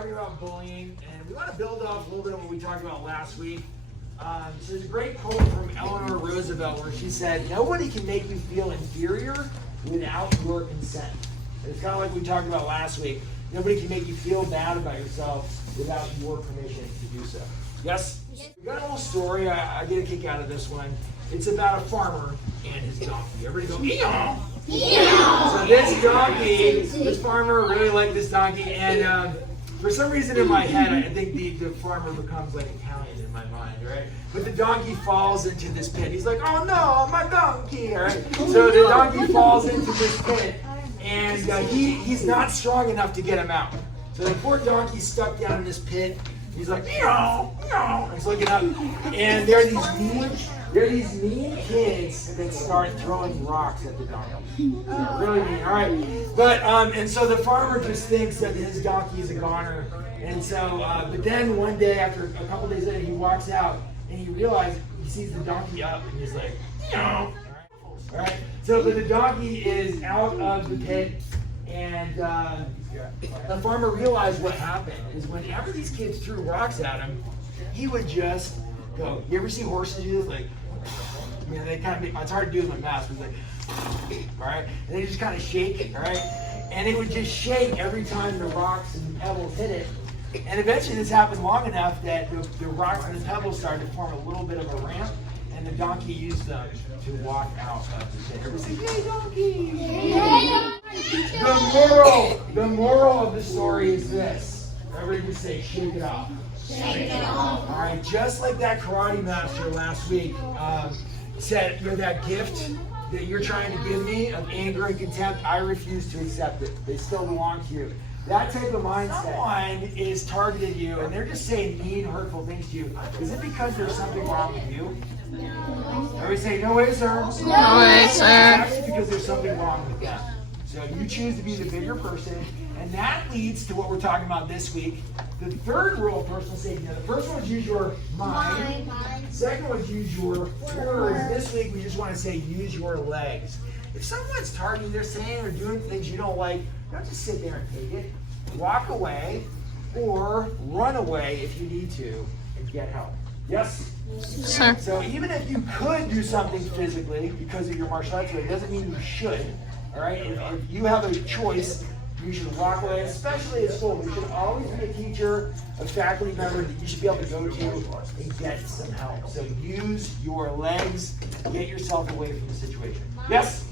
talking about bullying, and we want to build off a little bit of what we talked about last week. So there's a great quote from Eleanor Roosevelt where she said, "Nobody can make you feel inferior without your consent." It's kind of like we talked about last week. Nobody can make you feel bad about yourself without your permission to do so. Yes? We got a little story. I get a kick out of this one. It's about a farmer and his donkey. Everybody go, "Eeyaw!" So this donkey, this farmer really liked this donkey, and for some reason in my head, I think the farmer becomes like Italian in my mind, right? But the donkey falls into this pit. He's like, "Oh no, my donkey!" All right? So the donkey falls into this pit, and he's not strong enough to get him out. So the poor donkey's stuck down in this pit. He's like, "Meow, meow." He's looking up, and there are these mean kids that start throwing rocks at the donkey. Really mean, all right. But and so the farmer just thinks that his donkey is a goner, and so but then one day, after a couple days later, he walks out and he realizes he sees the donkey up, and he's like, "Meow." All right. So the donkey is out of the pit, and the farmer realized what happened is whenever these kids threw rocks at him, he would just go. You ever see horses do this? Like, I mean, they kind of. It's hard to do with my mask. But it's like, all right, and they just kind of shake it, all right, and it would just shake every time the rocks and pebbles hit it. And eventually, this happened long enough that the rocks and the pebbles started to form a little bit of a ramp, and the donkey used them to walk out of the pit. Everybody say, "Yay, donkey!" Yay. The moral of the story is this. Everybody just say, "Shake it off." Shake it off. All right, just like that karate master last week said, that gift that you're trying to give me of anger and contempt, I refuse to accept it. They still belong to you. That type of mindset. Someone is targeting you and they're just saying mean, hurtful things to you. Is it because there's something wrong with you? Everybody say, "No way, sir." No way, sir. It's actually because there's something wrong with them. So you choose to be the bigger person, and that leads to what we're talking about this week. The third rule of personal safety. Now, the first one is use your mind. Second one is use your words. This week, we just want to say use your legs. If someone's targeting, they're saying or doing things you don't like, don't just sit there and take it. Walk away or run away if you need to and get help. Yes? Sir. So even if you could do something physically because of your martial arts, it doesn't mean you should. All right? If you have a choice, you should walk away, especially at school. You should always be a teacher, a faculty member that you should be able to go to and get some help. So use your legs, get yourself away from the situation. Yes?